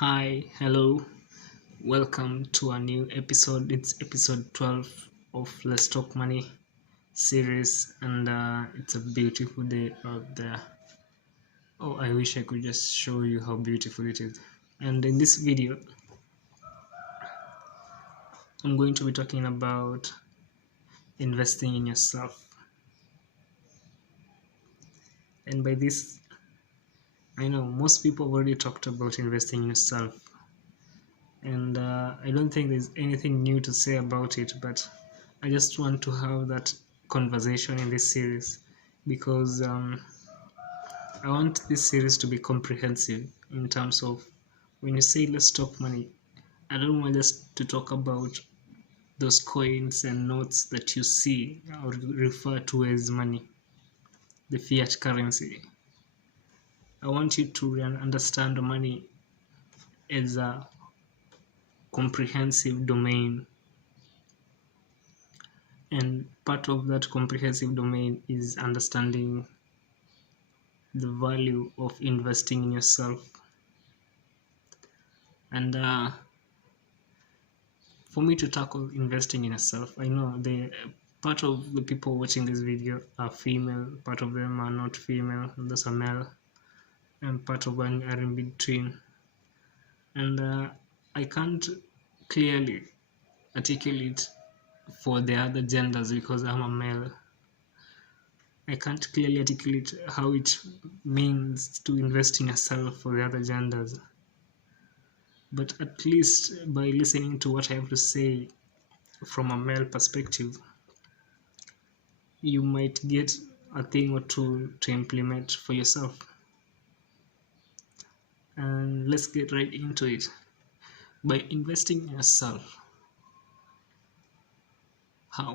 Hi, hello, welcome to a new episode. It's episode 12 of Let's Talk Money series, and it's a beautiful day out there. Oh, I wish I could just show you how beautiful it is. And in this video, I'm going to be talking about investing in yourself. And by this, I know most people have already talked about investing in yourself, and I don't think there's anything new to say about it, but I just want to have that conversation in this series because I want this series to be comprehensive in terms of when you say let's talk money, I don't want just to talk about those coins and notes that you see or refer to as money, the fiat currency. I want you to understand money as a comprehensive domain, and part of that comprehensive domain is understanding the value of investing in yourself. And for me to tackle investing in yourself, I know the part of the people watching this video are female, part of them are not female, those are male, and part of them are in between. And I can't clearly articulate for the other genders because I'm a male. I can't clearly articulate how it means to invest in yourself for the other genders. But at least by listening to what I have to say from a male perspective, you might get a thing or two to implement for yourself. And let's get right into it. By investing in yourself,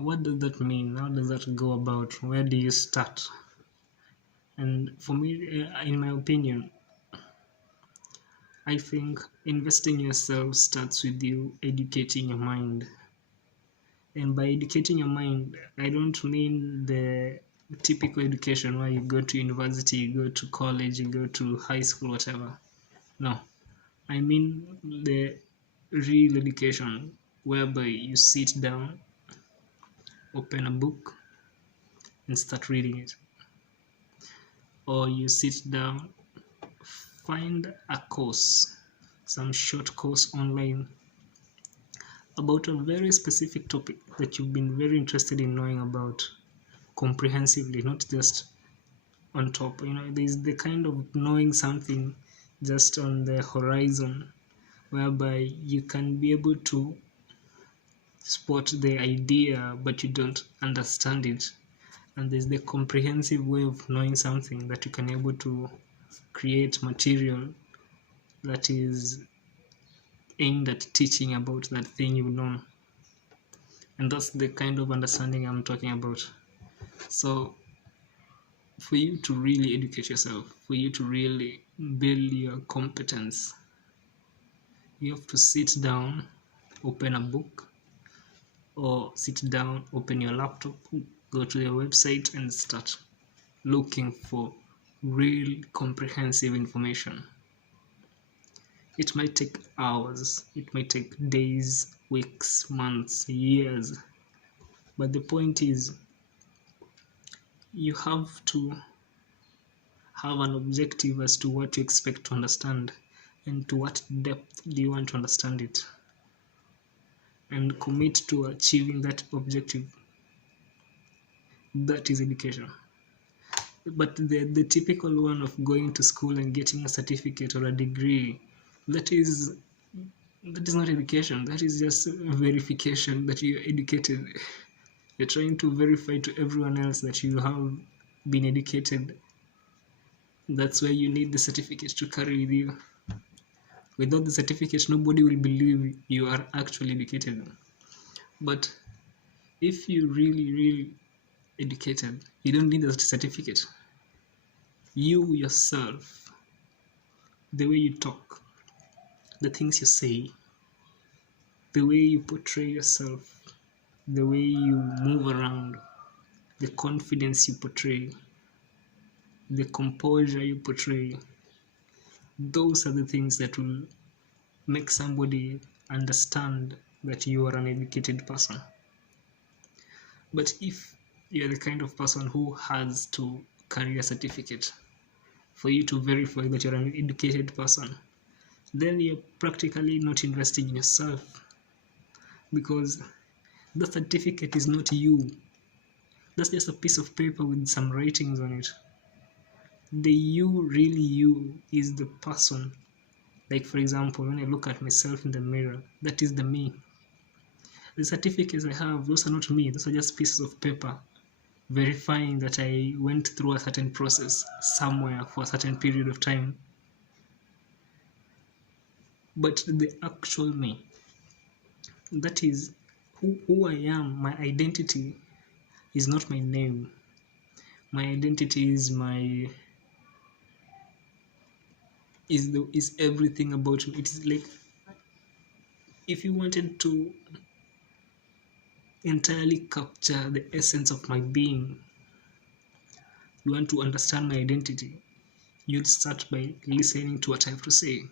what does that mean? How does that go about? Where do you start? And for me, in my opinion, I think investing in yourself starts with you educating your mind. And by educating your mind, I don't mean the typical education where you go to university, you go to college, you go to high school, whatever. No, I mean the real education whereby you sit down, open a book, and start reading it. Or you sit down, find a course, some short course online about a very specific topic that you've been very interested in knowing about comprehensively, not just on top. There's the kind of knowing something just on the horizon whereby you can be able to spot the idea but you don't understand it, and there's the comprehensive way of knowing something that you can able to create material that is aimed at teaching about that thing you know. And that's the kind of understanding I'm talking about. So for you to really educate yourself, for you to really build your competence, you have to sit down, open a book, or sit down, open your laptop, go to your website and start looking for real comprehensive information. It might take hours, it might take days, weeks, months, years, but the point is you have to have an objective as to what you expect to understand and to what depth do you want to understand it, and commit to achieving that objective. That is education. But the typical one of going to school and getting a certificate or a degree, that is not education. That is just verification that you're educated. You're trying to verify to everyone else that you have been educated. That's why you need the certificate to carry with you. Without the certificate, nobody will believe you are actually educated. But if you really educated, you don't need a certificate. You yourself, the way you talk, the things you say, the way you portray yourself, the way you move around, the confidence you portray, the composure you portray, those are the things that will make somebody understand that you are an educated person. But if you're the kind of person who has to carry a certificate for you to verify that you're an educated person, then you're practically not investing in yourself, because the certificate is not you. That's just a piece of paper with some writings on it. The you, really you, is the person. Like, for example, when I look at myself in the mirror, that is the me. The certificates I have, those are not me, those are just pieces of paper verifying that I went through a certain process somewhere for a certain period of time. But the actual me, that is who I am, my identity is not my name. My identity is everything about me. It is like, if you wanted to entirely capture the essence of my being, you want to understand my identity, you'd start by listening to what I have to say.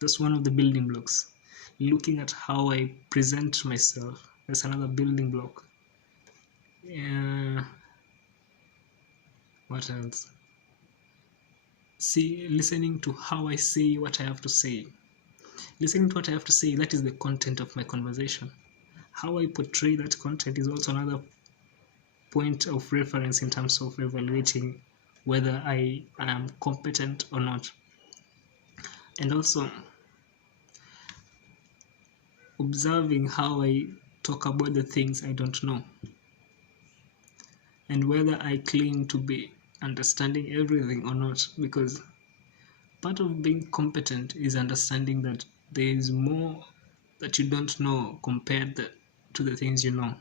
That's one of the building blocks. Looking at how I present myself, that's another building block. What else? See, listening to how I say what I have to say. Listening to what I have to say, that is the content of my conversation. How I portray that content is also another point of reference in terms of evaluating whether I am competent or not. And also observing how I talk about the things I don't know, and whether I claim to be understanding everything or not, because part of being competent is understanding that there is more that you don't know compared to the things you know.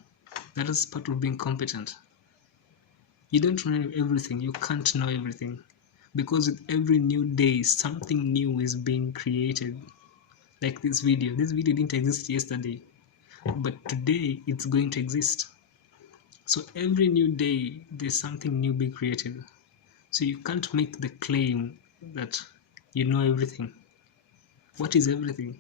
That is part of being competent. You don't know everything, you can't know everything, because with every new day something new is being created. Like this video didn't exist yesterday, but today it's going to exist. So every new day there's something new being created. So you can't make the claim that you know everything. What is everything?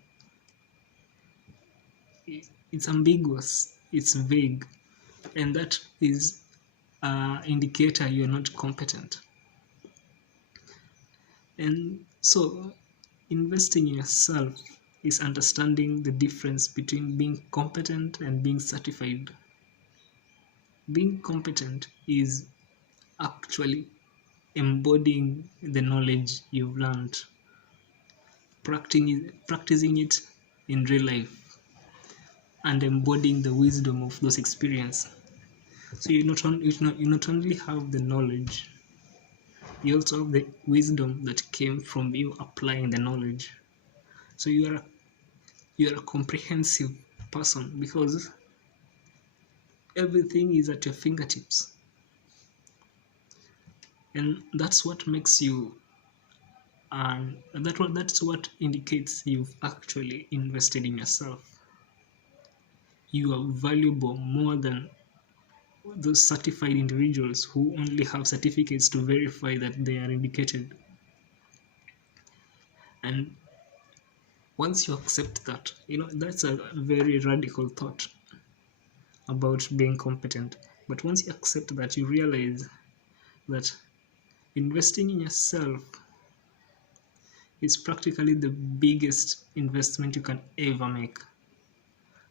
It's ambiguous, it's vague, and that is an indicator you're not competent. And so investing in yourself is understanding the difference between being competent and being certified. Being competent is actually embodying the knowledge you've learned, practicing it in real life, and embodying the wisdom of those experiences. So you not only have the knowledge, you also have the wisdom that came from you applying the knowledge. So you are a comprehensive person, because everything is at your fingertips, and that's what makes you, and that's what indicates you've actually invested in yourself. You are valuable more than those certified individuals who only have certificates to verify that they are educated. And once you accept that, that's a very radical thought about being competent. But once you accept that, you realize that investing in yourself is practically the biggest investment you can ever make,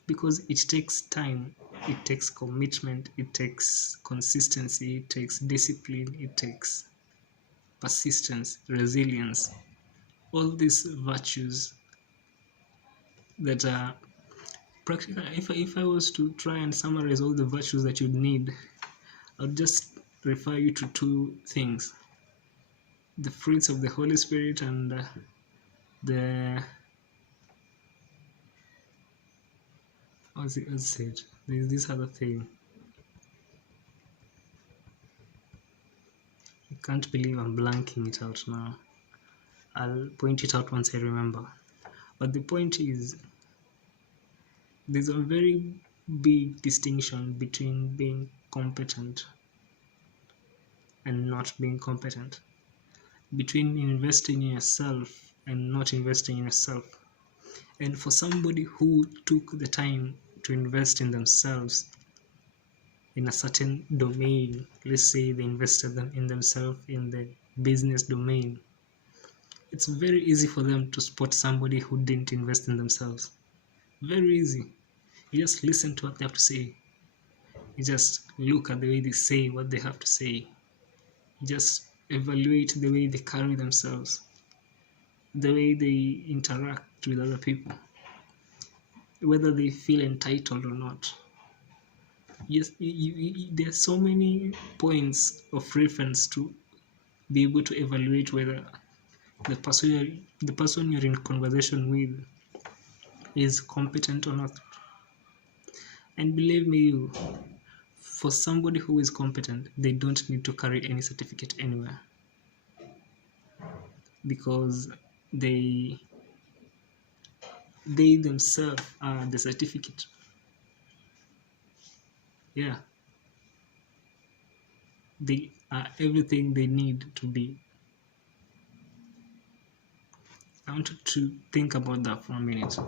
because it takes time, it takes commitment, it takes consistency, it takes discipline, it takes persistence, resilience, all these virtues that are practical. If I was to try and summarize all the virtues that you'd need, I'll just refer you to two things: the fruits of the Holy Spirit and the what's it? There's this other thing. I can't believe I'm blanking it out now. I'll point it out once I remember. But the point is, there's a very big distinction between being competent and not being competent, between investing in yourself and not investing in yourself. And for somebody who took the time to invest in themselves in a certain domain, let's say they invested them in themselves in the business domain, it's very easy for them to spot somebody who didn't invest in themselves. Very easy. You just listen to what they have to say. You just look at the way they say what they have to say. Just evaluate the way they carry themselves, the way they interact with other people, whether they feel entitled or not. Yes, there's so many points of reference to be able to evaluate whether the person you're in conversation with is competent or not. And believe me, for somebody who is competent, they don't need to carry any certificate anywhere because they they themselves are the certificate. Yeah, they are everything they need to be. I want you to think about that for a minute.